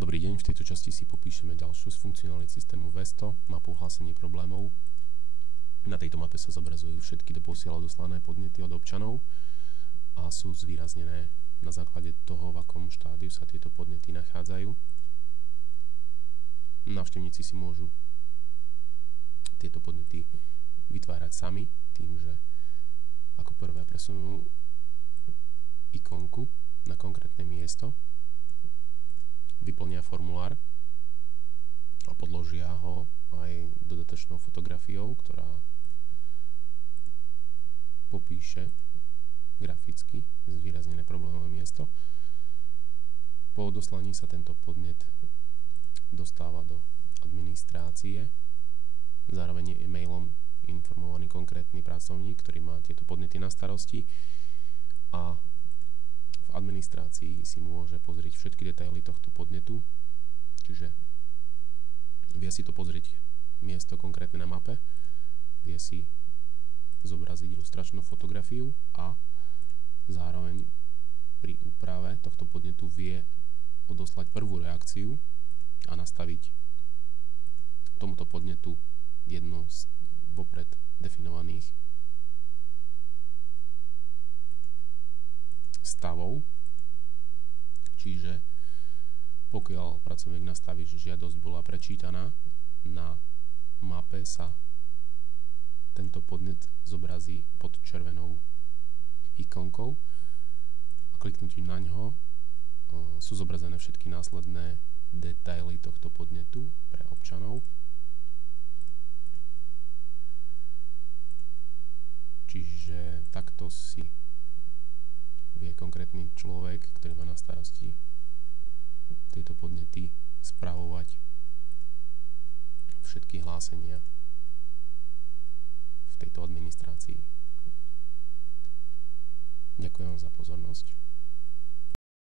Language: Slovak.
Dobrý deň, v tejto časti si popíšeme ďalšiu z funkcionalít systému VESTO, mapu hlásenie problémov. Na tejto mape sa zobrazujú všetky doposiaľ odoslané podnety od občanov a sú zvýraznené na základe toho, v akom štádiu sa tieto podnety nachádzajú. Návštevníci si môžu tieto podnety vytvárať sami tým, že ako prvé presunú ikonku na konkrétne miesto, vyplnia formulár a podložia ho aj dodatočnou fotografiou, ktorá popíše graficky zvýraznené problémové miesto. Po odoslaní sa tento podnet dostáva do administrácie. Zároveň je e-mailom informovaný konkrétny pracovník, ktorý má tieto podnety na starosti, a v administrácii si môže pozrieť všetky detaily tohto podnetu, čiže vie si to pozrieť miesto konkrétne na mape, vie si zobraziť ilustračnú fotografiu a zároveň pri úprave tohto podnetu vie odoslať prvú reakciu a nastaviť tomuto podnetu jednu z vopred definovaných stavov, čiže pokiaľ pracovník nastaví, že žiadosť bola prečítaná, na mape sa tento podnet zobrazí pod červenou ikonkou a kliknutím na ňo sú zobrazené všetky následné detaily tohto podnetu pre občanov. Čiže takto si vie konkrétny človek, ktorý má na starosti tieto podnety, spravovať všetky hlásenia v tejto administrácii. Ďakujem vám za pozornosť.